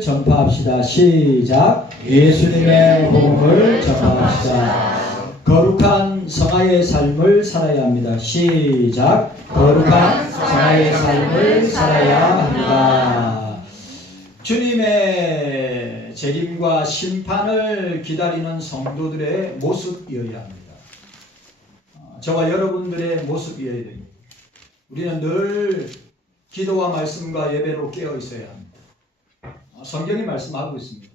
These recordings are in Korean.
복음을 전파합시다. 시작. 예수님의 복음을 전파합시다. 거룩한 성화의 삶을 살아야 합니다. 시작. 거룩한 성화의 삶을 살아야 합니다. 주님의 재림과 심판을 기다리는 성도들의 모습이어야 합니다. 저와 여러분들의 모습이어야 됩니다. 우리는 늘 기도와 말씀과 예배로 깨어 있어야 합니다. 성경이 말씀하고 있습니다.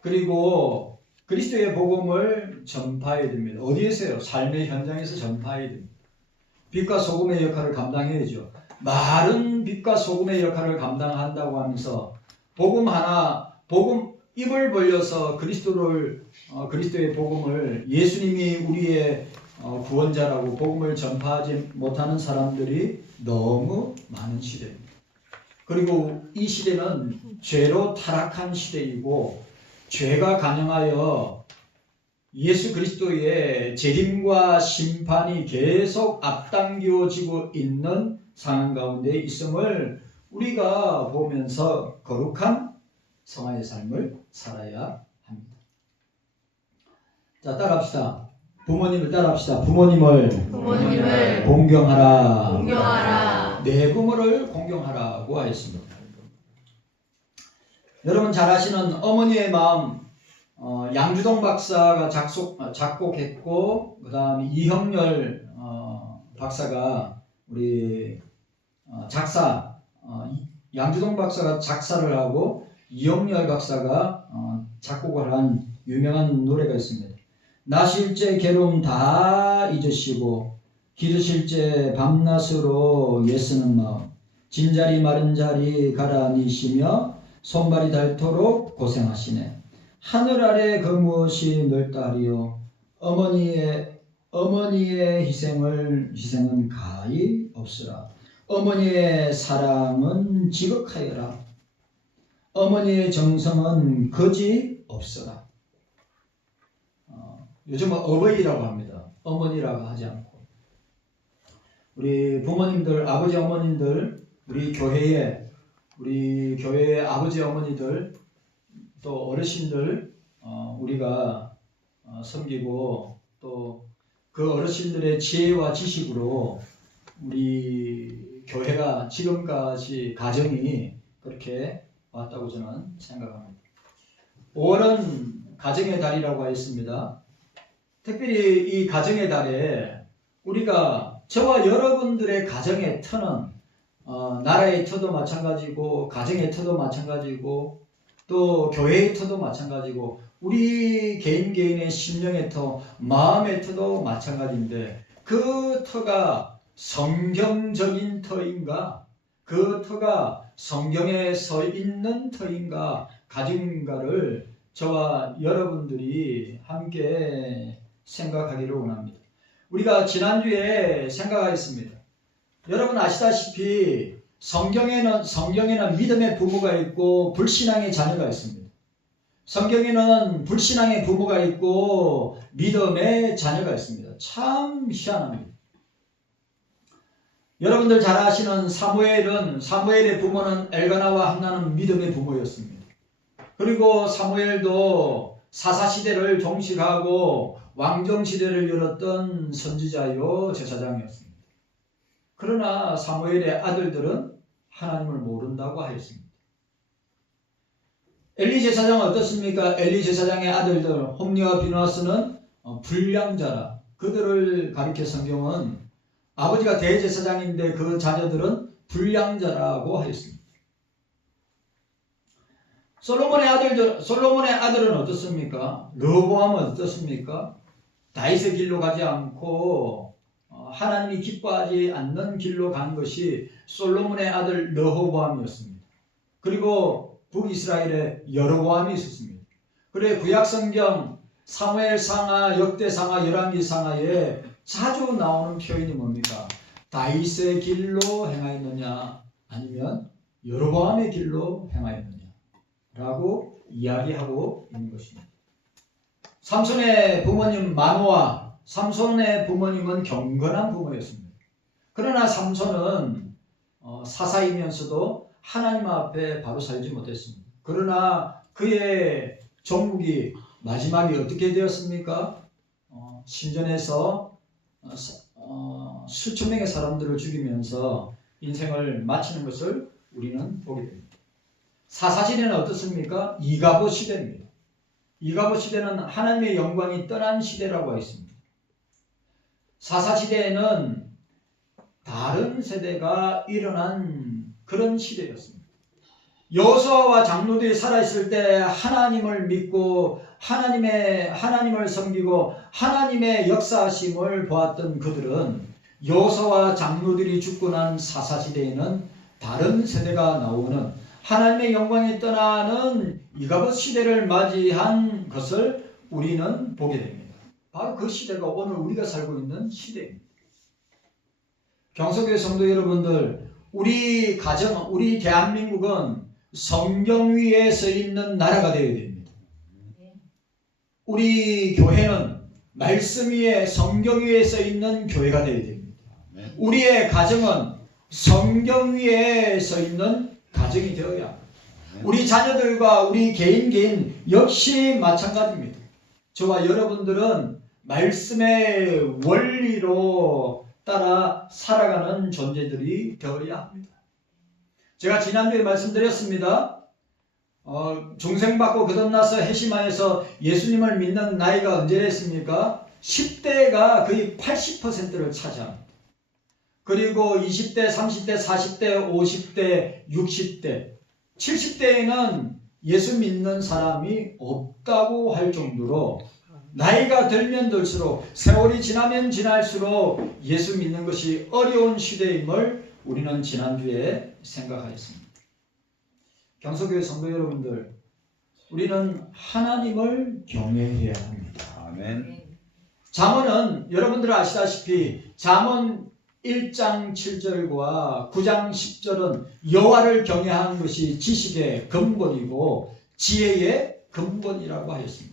그리고 그리스도의 복음을 전파해야 됩니다. 어디에서요? 삶의 현장에서 전파해야 됩니다. 빛과 소금의 역할을 감당해야죠. 말은 빛과 소금의 역할을 감당한다고 하면서 복음 입을 벌려서 그리스도의 복음을, 예수님이 우리의 구원자라고 복음을 전파하지 못하는 사람들이 너무 많은 시대입니다. 그리고 이 시대는 죄로 타락한 시대이고, 죄가 간영하여 예수 그리스도의 재림과 심판이 계속 앞당겨지고 있는 상황 가운데 있음을 우리가 보면서 거룩한 성화의 삶을 살아야 합니다. 자, 따라합시다. 부모님을 따라합시다. 부모님을 공경하라. 내 부모를 공경하라고 하였습니다. 여러분 잘 아시는 어머니의 마음, 양주동 박사가 작곡했고, 그 다음에 이형렬 박사가 우리 양주동 박사가 작사를 하고 이형렬 박사가 작곡을 한 유명한 노래가 있습니다. 나실제 괴로움 다 잊으시고 기르실제 밤낮으로 애쓰는 마음, 진자리 마른 자리 갈아니시며 손발이 닳도록 고생하시네. 하늘 아래 그 무엇이 넓다리요. 어머니의 희생은 가히 없으라. 어머니의 사랑은 지극하여라. 어머니의 정성은 거지 없어라. 요즘은 어버이라고 합니다. 어머니라고 하지 않고. 우리 부모님들, 아버지 어머님들, 우리 교회의 아버지 어머니들, 또 어르신들, 우리가 섬기고, 또 그 어르신들의 지혜와 지식으로 우리 교회가 지금까지 가정이 그렇게 왔다고 저는 생각합니다. 5월은 가정의 달이라고 하였습니다. 특별히 이 가정의 달에 우리가 저와 여러분들의 가정의 터는 나라의 터도 마찬가지고, 가정의 터도 마찬가지고, 또 교회의 터도 마찬가지고, 우리 개인의 심령의 터, 마음의 터도 마찬가지인데, 그 터가 성경적인 터인가, 그 터가 성경에 서 있는 터인가, 가정인가를 저와 여러분들이 함께 생각하기를 원합니다. 우리가 지난주에 생각하였습니다. 여러분 아시다시피 성경에는 믿음의 부모가 있고 불신앙의 자녀가 있습니다. 성경에는 불신앙의 부모가 있고 믿음의 자녀가 있습니다. 참 희한합니다. 여러분들 잘 아시는 사무엘의 부모는 엘가나와 한나는 믿음의 부모였습니다. 그리고 사무엘도 사사시대를 종식하고 왕정시대를 열었던 선지자요 제사장이었습니다. 그러나 사무엘의 아들들은 하나님을 모른다고 하였습니다. 엘리 제사장은 어떻습니까? 엘리 제사장의 아들들 홈리와 비누아스는 불량자라. 그들을 가리켜 성경은 아버지가 대제사장인데 그 자녀들은 불량자라고 하였습니다. 솔로몬의 아들은 어떻습니까? 르호보암은 어떻습니까? 다윗의 길로 가지 않고 하나님이 기뻐하지 않는 길로 간 것이 솔로몬의 아들 르호보암이었습니다. 그리고 북이스라엘에 여로보암이 있었습니다. 그래 구약성경 사무엘상하, 역대상하, 열왕기상하에 자주 나오는 표현이 뭡니까? 다윗의 길로 행하였느냐 아니면 여로보암의 길로 행하였느냐 라고 이야기하고 있는 것입니다. 삼손의 부모님 마노아, 삼손의 부모님은 경건한 부모였습니다. 그러나 삼손은 사사이면서도 하나님 앞에 바로 살지 못했습니다. 그러나 그의 종국이 마지막에 어떻게 되었습니까? 신전에서 수천 명의 사람들을 죽이면서 인생을 마치는 것을 우리는 보게 됩니다. 사사시대는 어떻습니까? 이가보 시대입니다. 이가보 시대는 하나님의 영광이 떠난 시대라고 했습니다. 사사시대에는 다른 세대가 일어난 그런 시대였습니다. 여호수아와 장로들이 살아있을 때 하나님을 믿고 하나님을 섬기고 하나님의 역사하심을 보았던 그들은 여호수아와 장로들이 죽고 난 사사시대에는 다른 세대가 나오는 하나님의 영광이 떠나는 이가봇 시대를 맞이한 것을 우리는 보게 됩니다. 바로 그 시대가 오늘 우리가 살고 있는 시대입니다. 경서교회 성도 여러분들, 우리 가정, 우리 대한민국은 성경 위에 서 있는 나라가 되어야 됩니다. 우리 교회는 말씀 위에, 성경 위에 서 있는 교회가 되어야 됩니다. 우리의 가정은 성경 위에 서 있는 가정이 되어야 합니다. 우리 자녀들과 우리 개인 역시 마찬가지입니다. 저와 여러분들은 말씀의 원리로 따라 살아가는 존재들이 되어야 합니다. 제가 지난주에 말씀드렸습니다. 중생받고 거듭나서 회심하여서 예수님을 믿는 나이가 언제였습니까? 10대가 거의 80%를 차지합니다. 그리고 20대, 30대, 40대, 50대, 60대, 70대에는 예수 믿는 사람이 없다고 할 정도로 나이가 들면 들수록, 세월이 지나면 지날수록 예수 믿는 것이 어려운 시대임을 우리는 지난주에 생각하였습니다. 경서교회 성도 여러분들, 우리는 하나님을 경외해야 합니다. 아멘. 잠언은 여러분들 아시다시피 잠언 1장 7절과 9장 10절은 여호와를 경외하는 것이 지식의 근본이고 지혜의 근본이라고 하였습니다.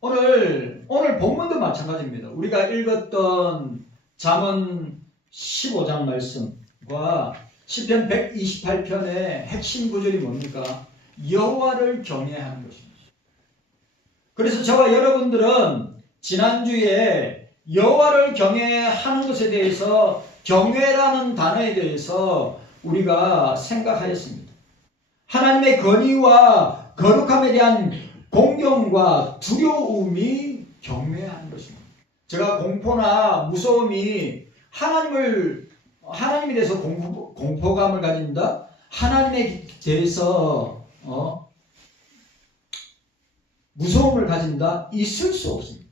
오늘 본문도 마찬가지입니다. 우리가 읽었던 잠언 15장 말씀과 시편 128편의 핵심 구절이 뭡니까? 여호와를 경외하는 것입니다. 그래서 저와 여러분들은 지난주에 여호와를 경외하는 것에 대해서, 경외라는 단어에 대해서 우리가 생각하였습니다. 하나님의 권위와 거룩함에 대한 공경과 두려움이 경외하는 것입니다. 제가 공포나 무서움이 하나님에 대해서 공포감을 가진다? 하나님에 대해서 무서움을 가진다? 있을 수 없습니다.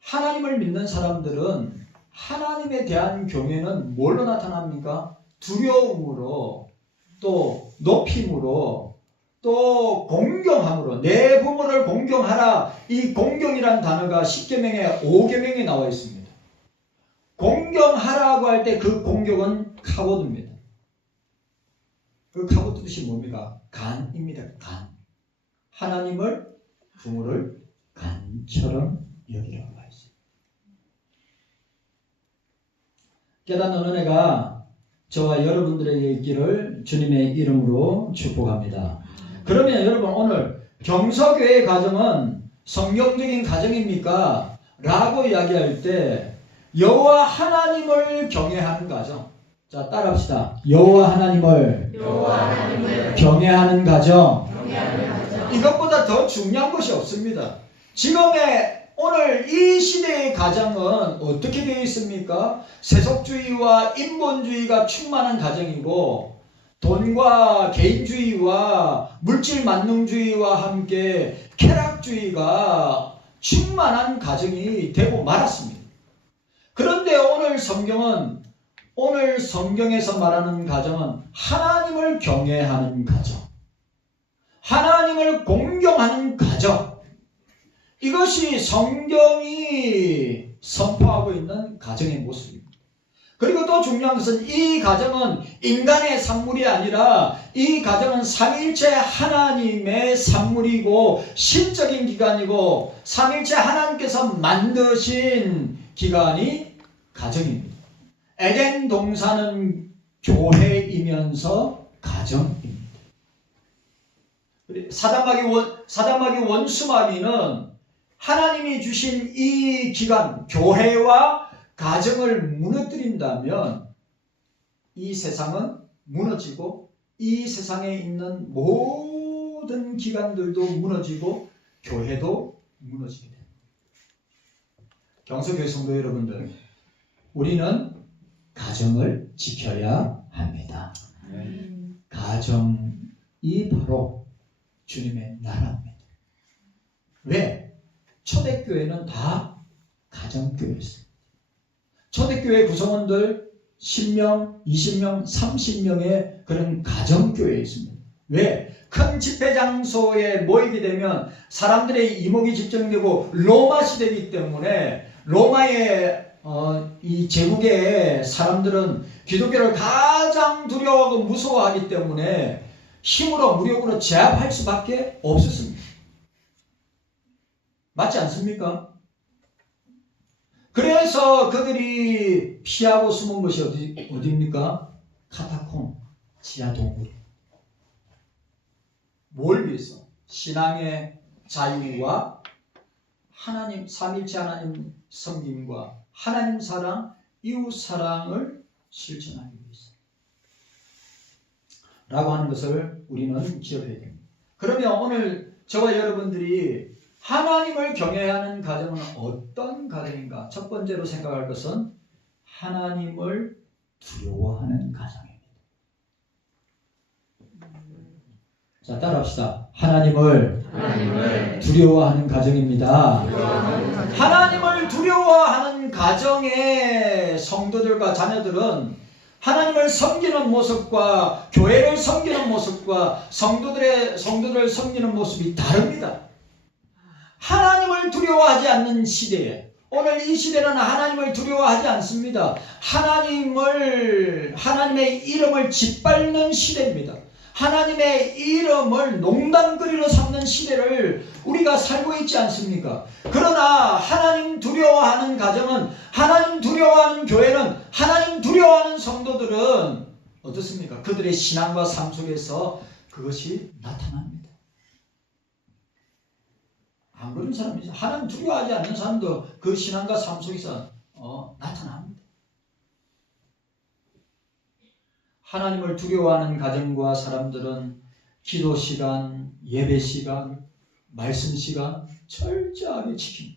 하나님을 믿는 사람들은 하나님에 대한 경외는 뭘로 나타납니까? 두려움으로, 또 높임으로, 또 공경함으로. 내 부모를 공경하라. 이 공경이란 단어가 10계명에 5계명에 나와 있습니다. 공경하라고 할 때 그 공경은 카보드입니다. 그 카보드 뜻이 뭡니까? 간입니다. 간. 하나님을, 부모를 간처럼 여기라고 하였습니다. 깨닫는 은혜가 저와 여러분들에게 있기를 주님의 이름으로 축복합니다. 그러면 여러분, 오늘 경서교회의 가정은 성경적인 가정입니까? 라고 이야기할 때 여호와 하나님을 경외하는 가정. 자, 따라합시다. 여호와 하나님을 경외하는 가정. 이것보다 더 중요한 것이 없습니다. 지금의 오늘 이 시대의 가정은 어떻게 되어 있습니까? 세속주의와 인본주의가 충만한 가정이고, 돈과 개인주의와 물질 만능주의와 함께 쾌락주의가 충만한 가정이 되고 말았습니다. 그런데 오늘 성경에서 말하는 가정은 하나님을 경외하는 가정, 하나님을 공경하는 가정, 이것이 성경이 선포하고 있는 가정의 모습입니다. 그리고 또 중요한 것은 이 가정은 인간의 산물이 아니라 이 가정은 삼위일체 하나님의 산물이고 신적인 기관이고 삼위일체 하나님께서 만드신 기관이 가정입니다. 에덴 동산은 교회이면서 가정입니다. 사단마귀 원수마귀는 하나님이 주신 이 기간, 교회와 가정을 무너뜨린다면 이 세상은 무너지고 이 세상에 있는 모든 기관들도 무너지고 교회도 무너지게 됩니다. 경서교회 성도 여러분들, 우리는 가정을 지켜야 합니다. 가정이 바로 주님의 나라입니다. 왜? 초대교회는 다 가정교회였어요. 초대교회 구성원들 10명, 20명, 30명의 그런 가정교회에 있습니다. 왜? 큰 집회 장소에 모이게 되면 사람들의 이목이 집중되고 로마 시대이기 때문에 로마의 이 제국의 사람들은 기독교를 가장 두려워하고 무서워하기 때문에 힘으로 무력으로 제압할 수밖에 없었습니다. 맞지 않습니까? 그래서 그들이 피하고 숨은 것이 어디입니까? 카타콤, 지하동굴. 뭘 위해서? 신앙의 자유와 하나님, 삼일체 하나님 섬김과 하나님 사랑, 이웃 사랑을 실천하기 위해서 라고 하는 것을 우리는 기억해야 됩니다. 그러면 오늘 저와 여러분들이 하나님을 경외하는 가정은 어떤 가정인가? 첫 번째로 생각할 것은 하나님을 두려워하는 가정입니다. 자, 따라합시다. 하나님을 두려워하는 가정입니다. 하나님을 두려워하는 가정의 성도들과 자녀들은 하나님을 섬기는 모습과 교회를 섬기는 모습과 성도들을 섬기는 모습이 다릅니다. 하나님을 두려워하지 않는 시대에, 오늘 이 시대는 하나님을 두려워하지 않습니다. 하나님의 이름을 짓밟는 시대입니다. 하나님의 이름을 농담거리로 삼는 시대를 우리가 살고 있지 않습니까? 그러나 하나님 두려워하는 가정은, 하나님 두려워하는 교회는, 하나님 두려워하는 성도들은 어떻습니까? 그들의 신앙과 삶 속에서 그것이 나타납니다. 안 그런 사람이죠. 하나님 두려워하지 않는 사람도 그 신앙과 삶 속에서 나타납니다. 하나님을 두려워하는 가정과 사람들은 기도 시간, 예배 시간, 말씀 시간 철저하게 지킵니다.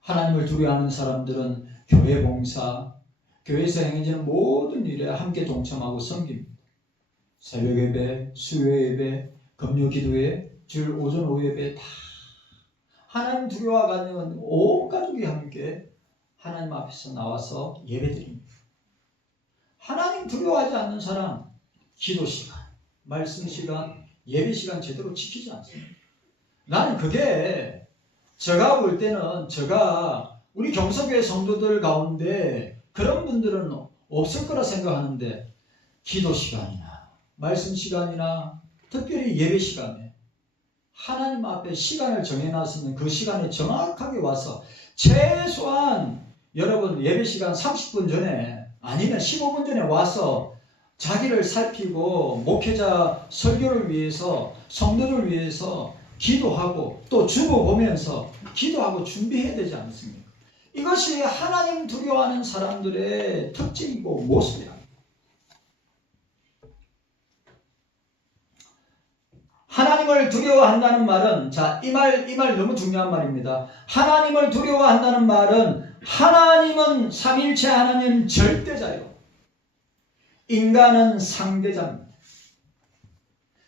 하나님을 두려워하는 사람들은 교회 봉사, 교회에서 행해지는 모든 일에 함께 동참하고 섬깁니다. 새벽 예배, 수요 예배, 금요 기도회, 주일 오전 오후 예배 다 하나님 두려워하는 온 가족이 함께 하나님 앞에서 나와서 예배드립니다. 하나님 두려워하지 않는 사람, 기도 시간, 말씀 시간, 예배 시간 제대로 지키지 않습니다. 나는 그게 제가 볼 때는 우리 경서교회 성도들 가운데 그런 분들은 없을 거라 생각하는데, 기도 시간이나 말씀 시간이나 특별히 예배 시간에 하나님 앞에 시간을 정해놨으면 그 시간에 정확하게 와서 최소한 여러분 예배 시간 30분 전에 아니면 15분 전에 와서 자기를 살피고 목회자 설교를 위해서 성도를 위해서 기도하고 또 주보 보면서 기도하고 준비해야 되지 않습니까? 이것이 하나님 두려워하는 사람들의 특징이고 모습이랍니다. 하나님을 두려워한다는 말은, 자, 이 말 너무 중요한 말입니다. 하나님을 두려워한다는 말은 하나님은 삼일체 하나님은 절대자요, 인간은 상대자입니다.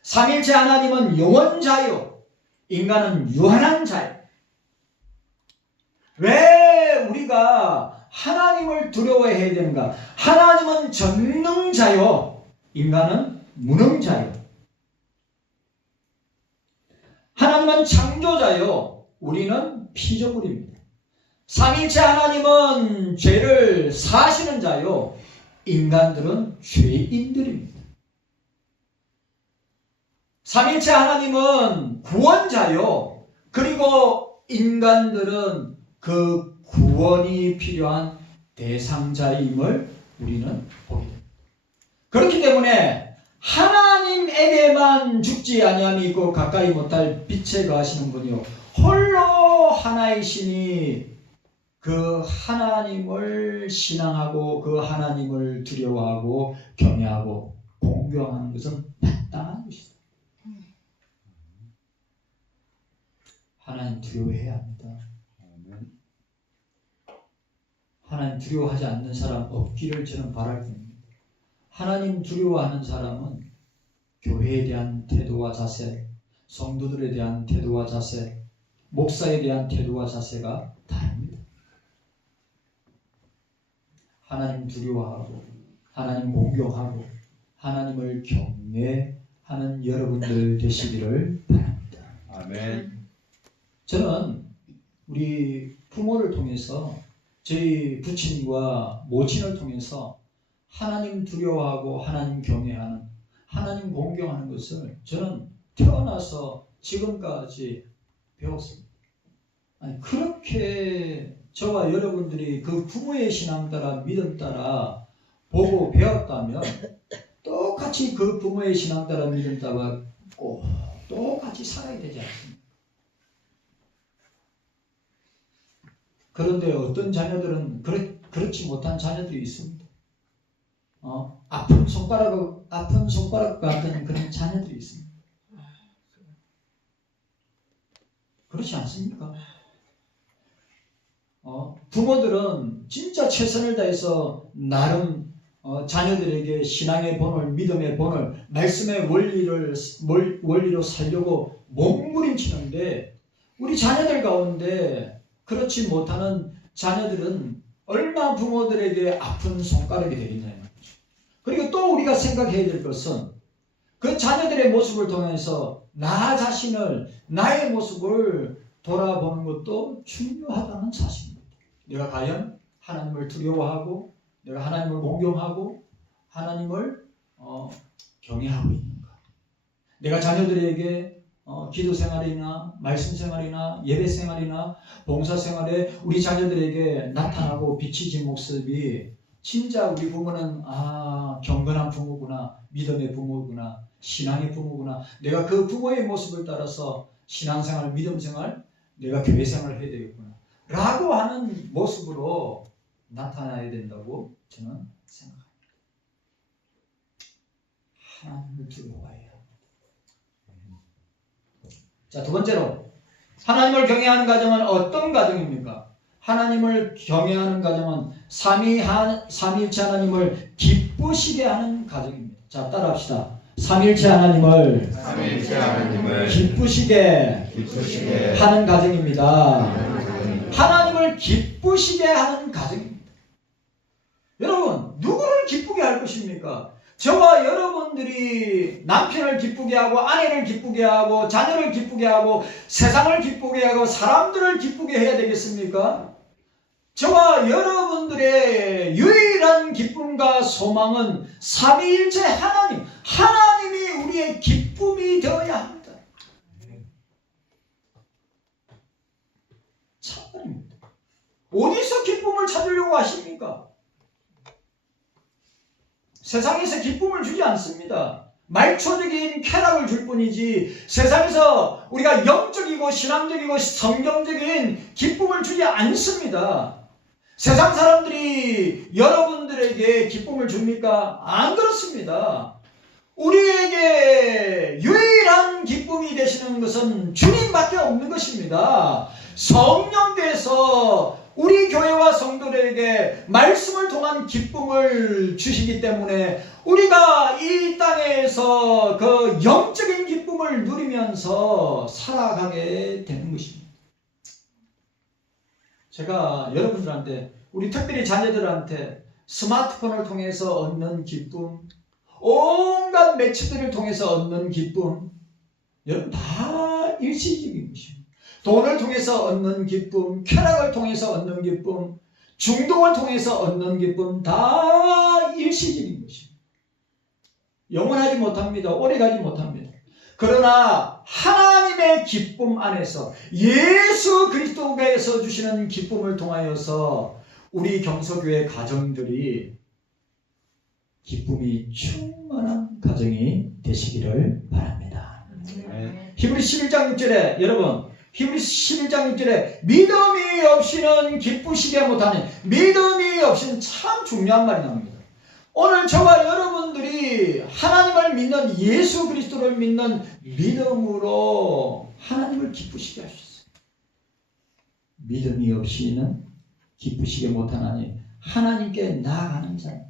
삼일체 하나님은 영원자요, 인간은 유한한 자요. 왜 우리가 하나님을 두려워해야 되는가? 하나님은 전능자요, 인간은 무능자요. 하나님은 창조자요, 우리는 피조물입니다. 삼일체 하나님은 죄를 사시는 자요, 인간들은 죄인들입니다. 삼일체 하나님은 구원자요, 그리고 인간들은 그 구원이 필요한 대상자임을 우리는 보게 됩니다. 그렇기 때문에 하나님에게만 그만 죽지 아니함이 있고 가까이 못할 빛에 거하시는 분이요 홀로 하나이시니 그 하나님을 신앙하고 그 하나님을 두려워하고 경외하고 공경하는 것은 마땅한 것이다. 하나님 두려워해야 합니다. 하나님 두려워하지 않는 사람 없기를 저는 바랄 겁니다. 하나님 두려워하는 사람은 교회에 대한 태도와 자세, 성도들에 대한 태도와 자세, 목사에 대한 태도와 자세가 다릅니다. 하나님 두려워하고 하나님 공경하고 하나님을 경외하는 여러분들 되시기를 바랍니다. 아멘. 저는 우리 부모를 통해서 저희 부친과 모친을 통해서 하나님 두려워하고 하나님 경외하는 하나님 공경하는 것을 저는 태어나서 지금까지 배웠습니다. 아니, 그렇게 저와 여러분들이 그 부모의 신앙 따라 믿음 따라 보고 배웠다면 똑같이 그 부모의 신앙 따라 믿음 따라 꼭 똑같이 살아야 되지 않습니까? 그런데 어떤 자녀들은 그렇지 못한 자녀들이 있습니다. 아픈 손가락 같은 그런 자녀들이 있습니다. 그렇지 않습니까? 부모들은 진짜 최선을 다해서 나름 자녀들에게 신앙의 본을, 믿음의 본을, 말씀의 원리로 살려고 몸부림치는데 우리 자녀들 가운데 그렇지 못하는 자녀들은 얼마나 부모들에게 아픈 손가락이 되겠냐는 거죠. 그리고 또 우리가 생각해야 될 것은 그 자녀들의 모습을 통해서 나 자신을, 나의 모습을 돌아보는 것도 중요하다는 사실입니다. 내가 과연 하나님을 두려워하고 내가 하나님을 공경하고 하나님을 경외하고 있는가? 내가 자녀들에게 기도 생활이나 말씀 생활이나 예배 생활이나 봉사 생활에 우리 자녀들에게 나타나고 비치진 모습이 진짜 우리 부모는 경건한 부모구나, 믿음의 부모구나, 신앙의 부모구나, 내가 그 부모의 모습을 따라서 신앙생활, 믿음생활, 내가 교회생활을 해야 되겠구나 라고 하는 모습으로 나타나야 된다고 저는 생각합니다. 하나님을 두려워해야 합니다. 자, 두 번째로 하나님을 경외하는 가정은 어떤 가정입니까? 하나님을 경외하는 가정은 삼위일체 하나님을 기쁘시게 하는 가정입니다. 자, 따라합시다. 삼위일체 하나님을 기쁘시게 하는 가정입니다. 하나님을 기쁘시게 하는 가정입니다. 여러분, 누구를 기쁘게 할 것입니까? 저와 여러분들이 남편을 기쁘게 하고 아내를 기쁘게 하고 자녀를 기쁘게 하고 세상을 기쁘게 하고 사람들을 기쁘게 해야 되겠습니까? 저와 여러분들의 유일한 기쁨과 소망은 삼위일체 하나님이 우리의 기쁨이 되어야 합니다. 참말입니다. 어디서 기쁨을 찾으려고 하십니까? 세상에서 기쁨을 주지 않습니다. 말초적인 쾌락을 줄 뿐이지 세상에서 우리가 영적이고 신앙적이고 성경적인 기쁨을 주지 않습니다. 세상 사람들이 여러분들에게 기쁨을 줍니까? 안 그렇습니다. 우리에게 유일한 기쁨이 되시는 것은 주님밖에 없는 것입니다. 성령께서 우리 교회와 성도들에게 말씀을 통한 기쁨을 주시기 때문에 우리가 이 땅에서 그 영적인 기쁨을 누리면서 살아가게 되는 것입니다. 제가 여러분들한테, 우리 특별히 자녀들한테 스마트폰을 통해서 얻는 기쁨, 온갖 매체들을 통해서 얻는 기쁨, 여러분 다 일시적인 것입니다. 돈을 통해서 얻는 기쁨, 쾌락을 통해서 얻는 기쁨, 중독을 통해서 얻는 기쁨 다 일시적인 것입니다. 영원하지 못합니다. 오래가지 못합니다. 그러나 하나님의 기쁨 안에서 예수 그리스도께서 주시는 기쁨을 통하여서 우리 경서교회 가정들이 기쁨이 충만한 가정이 되시기를 바랍니다. 히브리서 11장 6절에 여러분 히브리서 11장 6절에 믿음이 없이는 기쁘시게 못하는 믿음이 없이는 참 중요한 말이 나옵니다. 오늘 저와 여러분들이 하나님을 믿는 예수 그리스도를 믿는 믿음으로 하나님을 기쁘시게 할 수 있어요. 믿음이 없이는 기쁘시게 못하나니 하나님께 나아가는 자는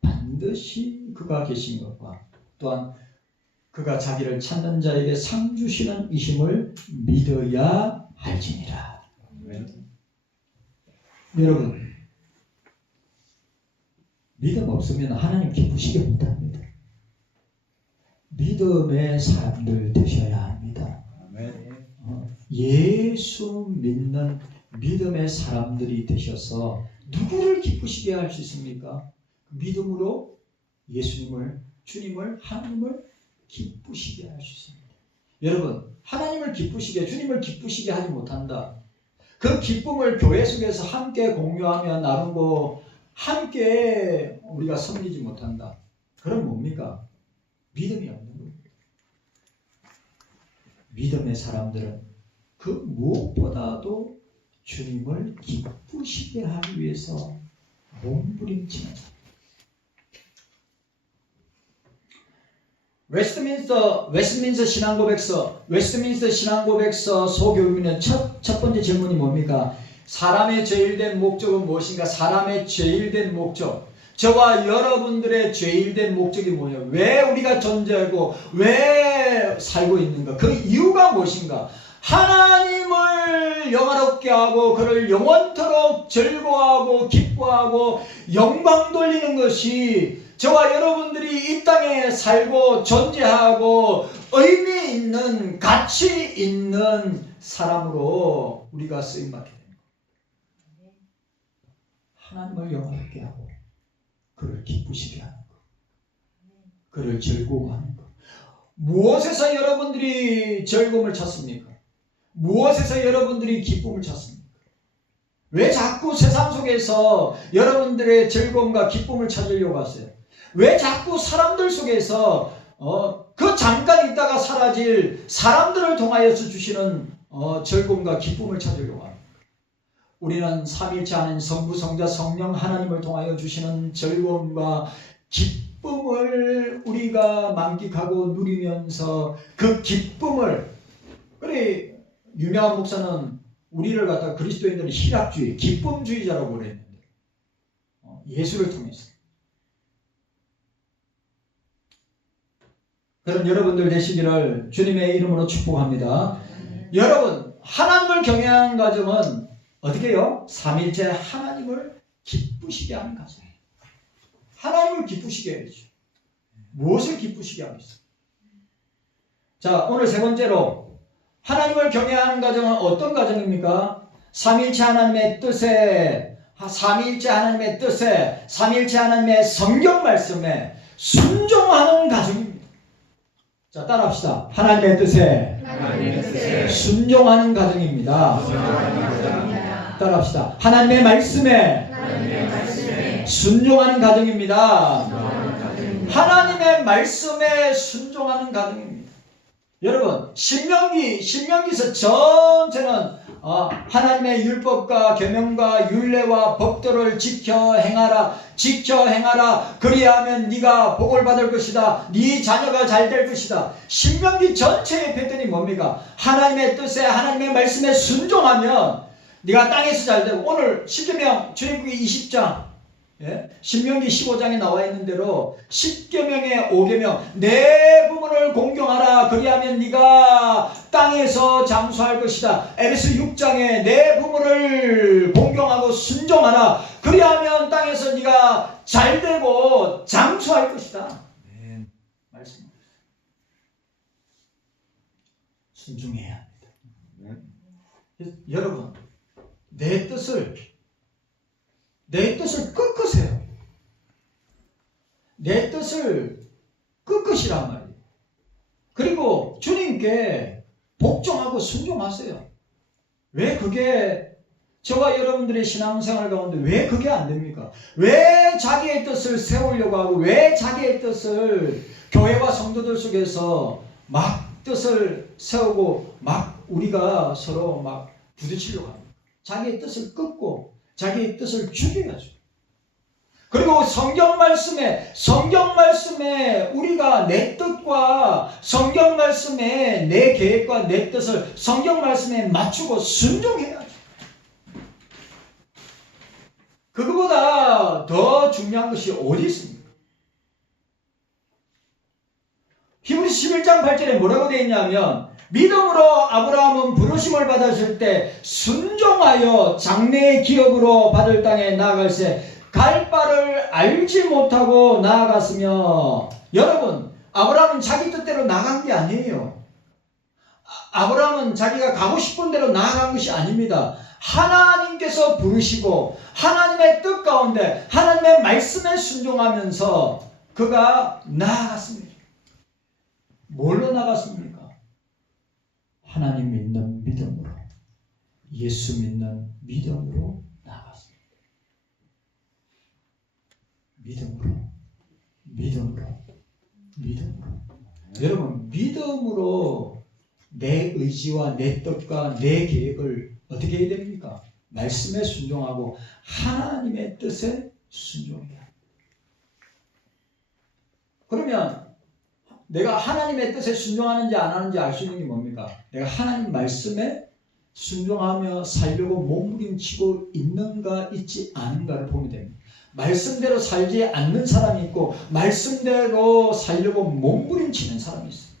반드시 그가 계신 것과 또한 그가 자기를 찾는 자에게 상 주시는 이심을 믿어야 할지니라. 여러분 믿음 없으면 하나님 기쁘시게 못합니다. 믿음의 사람들 되셔야 합니다. 예수 믿는 믿음의 사람들이 되셔서 누구를 기쁘시게 할 수 있습니까? 믿음으로 예수님을, 주님을, 하나님을 기쁘시게 할 수 있습니다. 여러분, 하나님을 기쁘시게, 주님을 기쁘시게 하지 못한다. 그 기쁨을 교회 속에서 함께 공유하며 나누고 함께 우리가 섬기지 못한다. 그럼 뭡니까? 믿음이 없는 겁니다. 믿음의 사람들은 그 무엇보다도 주님을 기쁘시게 하기 위해서 몸부림치는 웨스트민스터 신앙고백서 소교육의 첫 번째 질문이 뭡니까? 사람의 죄일된 목적은 무엇인가? 사람의 죄일된 목적. 저와 여러분들의 죄일된 목적이 뭐냐? 왜 우리가 존재하고 왜 살고 있는가? 그 이유가 무엇인가? 하나님을 영화롭게 하고 그를 영원토록 즐거워하고 기뻐하고 영광 돌리는 것이 저와 여러분들이 이 땅에 살고 존재하고 의미 있는 가치 있는 사람으로 우리가 쓰임받게 됩니다. 하나님을 영화롭게 하고 그를 기쁘시게 하는 것, 그를 즐거워하는 것. 무엇에서 여러분들이 즐거움을 찾습니까? 무엇에서 여러분들이 기쁨을 찾습니까? 왜 자꾸 세상 속에서 여러분들의 즐거움과 기쁨을 찾으려고 하세요? 왜 자꾸 사람들 속에서 그 잠깐 있다가 사라질 사람들을 통하여서 주시는 즐거움과 기쁨을 찾으려고 합니다? 우리는 삼위일체 하나님 성부 성자 성령 하나님을 통하여 주시는 즐거움과 기쁨을 우리가 만끽하고 누리면서 그 기쁨을, 그래 유명한 목사는 우리를 갖다 그리스도인들은 희락주의, 기쁨주의자라고 그랬는데 예수를 통해서 그런 여러분들 되시기를 주님의 이름으로 축복합니다. 여러분, 하나님을 경외하는 가정은 어떻게 해요? 삼일째 하나님을 기쁘시게 하는 가정이에요. 하나님을 기쁘시게 해야죠. 무엇을 기쁘시게 하겠어요? 자, 오늘 세 번째로 하나님을 경외하는 가정은 어떤 가정입니까? 삼일째 하나님의 뜻에, 삼일째 하나님의 뜻에, 삼일째 하나님의 성경 말씀에 순종하는 가정입니다. 자, 따라합시다. 하나님의 뜻에 순종하는 가정입니다. 따라합시다. 하나님의 말씀에 순종하는 가정입니다. 하나님의 말씀에 순종하는 가정입니다. 여러분, 신명기서 전체는 하나님의 율법과 계명과 율례와 법도를 지켜 행하라. 그리하면 네가 복을 받을 것이다. 네 자녀가 잘 될 것이다. 신명기 전체의 패턴이 뭡니까? 하나님의 뜻에, 하나님의 말씀에 순종하면 네가 땅에서 잘 되고, 오늘 십계명 출애굽기 20장, 신명기 15장에 나와 있는 대로 10계명의 5계명 내 부모를 공경하라. 그리하면 네가 땅에서 장수할 것이다. 에베소 6장에 내 부모를 공경하고 순종하라. 그리하면 땅에서 네가 잘되고 장수할 것이다. 네. 말씀. 순종해야 합니다. 네. 여러분, 내 뜻을 꺾으세요. 내 뜻을 꺾으시란 말이에요. 그리고 주님께 복종하고 순종하세요. 왜 그게 저와 여러분들의 신앙생활 가운데 왜 그게 안 됩니까? 왜 자기의 뜻을 세우려고 하고 왜 자기의 뜻을 교회와 성도들 속에서 막 뜻을 세우고 막 우리가 서로 막 부딪히려고 합니다. 자기의 뜻을 끊고 자기의 뜻을 죽여야죠. 그리고 성경 말씀에 우리가 내 뜻과 성경 말씀에 내 계획과 내 뜻을 성경 말씀에 맞추고 순종해야죠. 그거보다 더 중요한 것이 어디 있습니까? 히브리서 11장 8절에 뭐라고 되어 있냐면 믿음으로 아브라함은 부르심을 받았을 때 순종하여 장래의 기업으로 받을 땅에 나아갈새 갈 바를 알지 못하고 나아갔으며 여러분 아브라함은 자기 뜻대로 나간 게 아니에요. 아브라함은 자기가 가고 싶은 대로 나아간 것이 아닙니다. 하나님께서 부르시고 하나님의 뜻 가운데 하나님의 말씀에 순종하면서 그가 나아갔습니다. 뭘로 나갔습니까? 하나님 믿는 믿음으로 예수 믿는 믿음으로 나갔습니다. 믿음으로. 여러분 믿음으로 내 의지와 내 뜻과 내 계획을 어떻게 해야 됩니까? 말씀에 순종하고 하나님의 뜻에 순종해야 합니다. 그러면 내가 하나님의 뜻에 순종하는지 안 하는지 알 수 있는 게 뭡니까? 내가 하나님 말씀에 순종하며 살려고 몸부림치고 있는가 있지 않은가를 보면 됩니다. 말씀대로 살지 않는 사람이 있고 말씀대로 살려고 몸부림치는 사람이 있어요.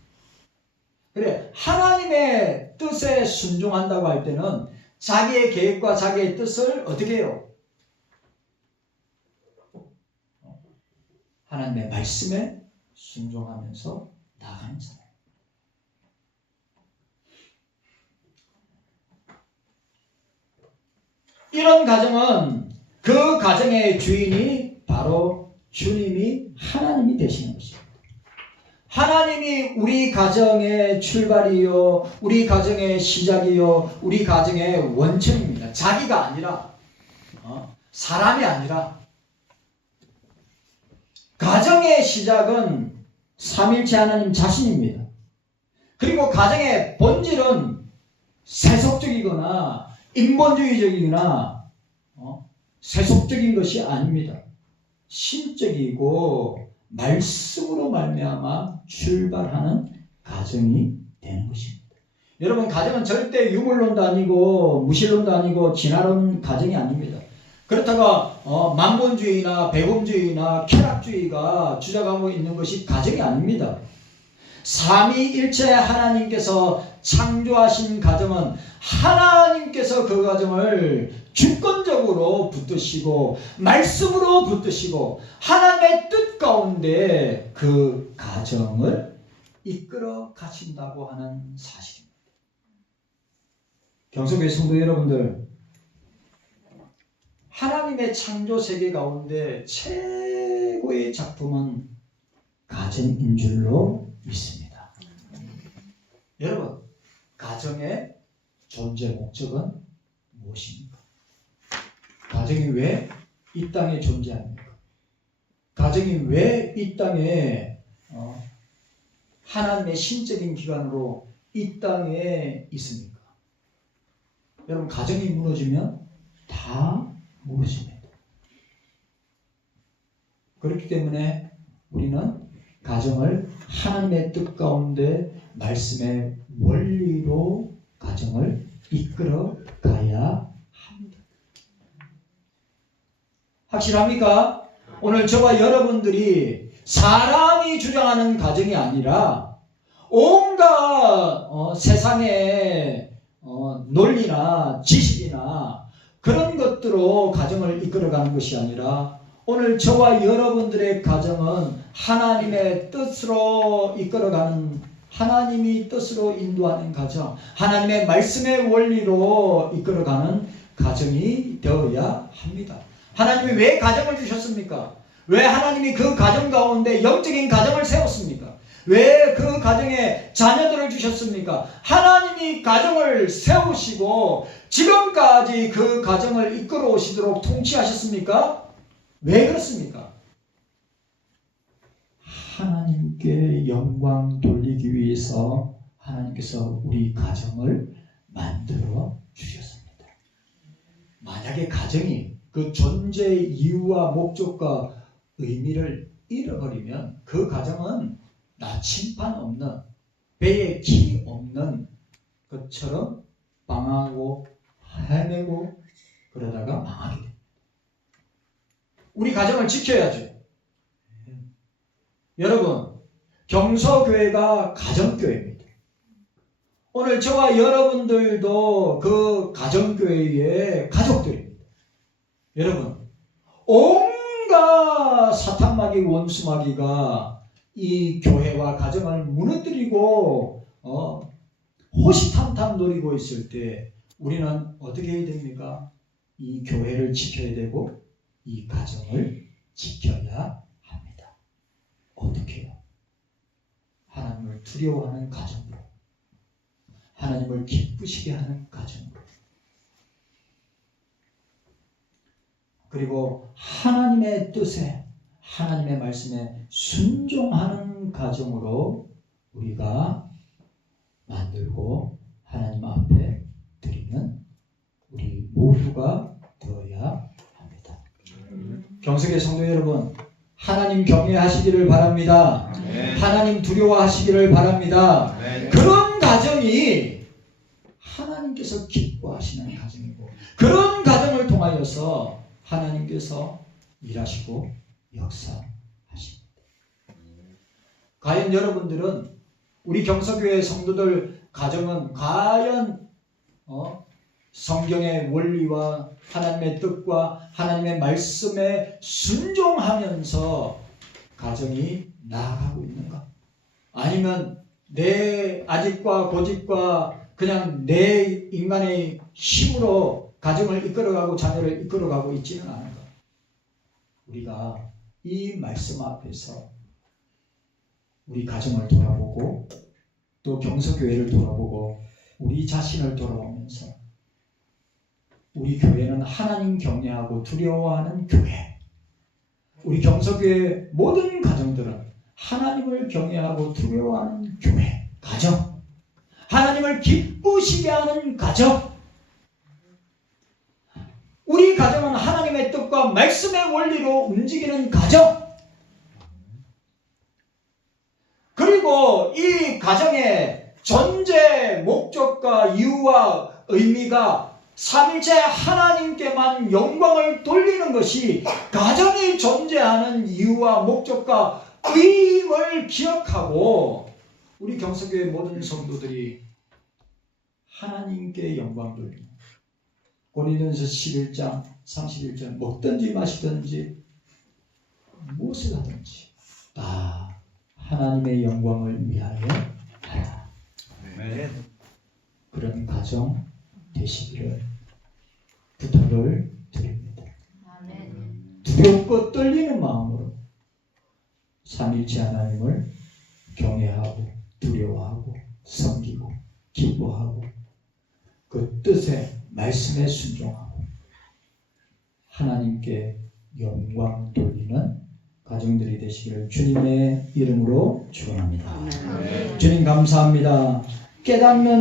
그래 하나님의 뜻에 순종한다고 할 때는 자기의 계획과 자기의 뜻을 어떻게 해요? 하나님의 말씀에 순종하면서 나가는 사람. 이런 가정은 그 가정의 주인이 바로 주님이 하나님이 되시는 것입니다. 하나님이 우리 가정의 출발이요, 우리 가정의 시작이요, 우리 가정의 원천입니다. 자기가 아니라, 사람이 아니라. 가정의 시작은 삼일체 하나님 자신입니다. 그리고 가정의 본질은 세속적이거나 인본주의적이거나 세속적인 것이 아닙니다. 신적이고 말씀으로 말미암아 출발하는 가정이 되는 것입니다. 여러분 가정은 절대 유물론도 아니고 무신론도 아니고 진화론 가정이 아닙니다. 그렇다가 만본주의나 배금주의나 쾌락주의가 주장하고 있는 것이 가정이 아닙니다. 삼위일체 하나님께서 창조하신 가정은 하나님께서 그 가정을 주권적으로 붙드시고 말씀으로 붙드시고 하나님의 뜻 가운데 그 가정을 이끌어 가신다고 하는 사실입니다. 경성교회 성도 여러분들, 하나님의 창조 세계 가운데 최고의 작품은 가정인 줄로 믿습니다. 여러분, 가정의 존재 목적은 무엇입니까? 가정이 왜 이 땅에 존재합니까? 가정이 왜 이 땅에 하나님의 신적인 기관으로 이 땅에 있습니까? 여러분, 가정이 무너지면 다 무너집니다. 그렇기 때문에 우리는 가정을 하나님의 뜻 가운데 말씀의 원리로 가정을 이끌어 가야 합니다. 확실합니까? 오늘 저와 여러분들이 사람이 주장하는 가정이 아니라 온갖 세상의 논리나 지식이나 그런 것들로 가정을 이끌어가는 것이 아니라 오늘 저와 여러분들의 가정은 하나님의 뜻으로 이끌어가는, 하나님이 뜻으로 인도하는 가정, 하나님의 말씀의 원리로 이끌어가는 가정이 되어야 합니다. 하나님이 왜 가정을 주셨습니까? 왜 하나님이 그 가정 가운데 영적인 가정을 세웠습니까? 왜 그 가정에 자녀들을 주셨습니까? 하나님이 가정을 세우시고 지금까지 그 가정을 이끌어 오시도록 통치하셨습니까? 왜 그렇습니까? 하나님께 영광 돌리기 위해서 하나님께서 우리 가정을 만들어 주셨습니다. 만약에 가정이 그 존재 이유와 목적과 의미를 잃어버리면 그 가정은 나침반 없는, 배에 키 없는 것처럼 망하고 헤매고 그러다가 망하게 됩니다. 우리 가정을 지켜야죠. 여러분, 경서교회가 가정교회입니다. 오늘 저와 여러분들도 그 가정교회의 가족들입니다. 여러분, 온갖 사탄마귀 원수마귀가 이 교회와 가정을 무너뜨리고 호시탐탐 노리고 있을 때 우리는 어떻게 해야 됩니까? 이 교회를 지켜야 되고 이 가정을 지켜야 합니다. 어떻게 해요? 하나님을 두려워하는 가정으로, 하나님을 기쁘시게 하는 가정으로, 그리고 하나님의 뜻에, 하나님의 말씀에 순종하는 가정으로 우리가 만들고 하나님 앞에 드리는 우리 모두가 되어야 합니다. 경석의 성도 여러분, 하나님 경외하시기를 바랍니다. 하나님 두려워하시기를 바랍니다. 그런 가정이 하나님께서 기뻐하시는 가정이고, 그런 가정을 통하여서 하나님께서 일하시고 역사하십니다. 과연 여러분들은, 우리 경서교회 성도들 가정은 과연 성경의 원리와 하나님의 뜻과 하나님의 말씀에 순종하면서 가정이 나아가고 있는가? 아니면 내 아집과 고집과 그냥 내 인간의 힘으로 가정을 이끌어가고 자녀를 이끌어가고 있지는 않은가? 우리가 이 말씀 앞에서 우리 가정을 돌아보고 또 경서교회를 돌아보고 우리 자신을 돌아보면서 우리 교회는 하나님 경외하고 두려워하는 교회, 우리 경서교회 모든 가정들은 하나님을 경외하고 두려워하는 교회, 가정, 하나님을 기쁘시게 하는 가정, 우리 가정은 하나님의 뜻과 말씀의 원리로 움직이는 가정, 그리고 이 가정의 존재, 목적과 이유와 의미가 삼위일체 하나님께만 영광을 돌리는 것이 가정이 존재하는 이유와 목적과 의미를 기억하고 우리 경서교회 모든 성도들이 하나님께 영광 돌리는, 고린도전서 11장 31절, 먹든지 마시든지 무엇을 하든지 다 하나님의 영광을 위하여 하라. 그런 가정 되시기를 부탁을 드립니다. 두렵고 떨리는 마음으로 삼위일체 하나님을 경외하고 두려워하고 섬기고 기뻐하고 그 뜻에 말씀에 순종하고 하나님께 영광 돌리는 가정들이 되시기를 주님의 이름으로 축원합니다. 주님 감사합니다. 깨닫는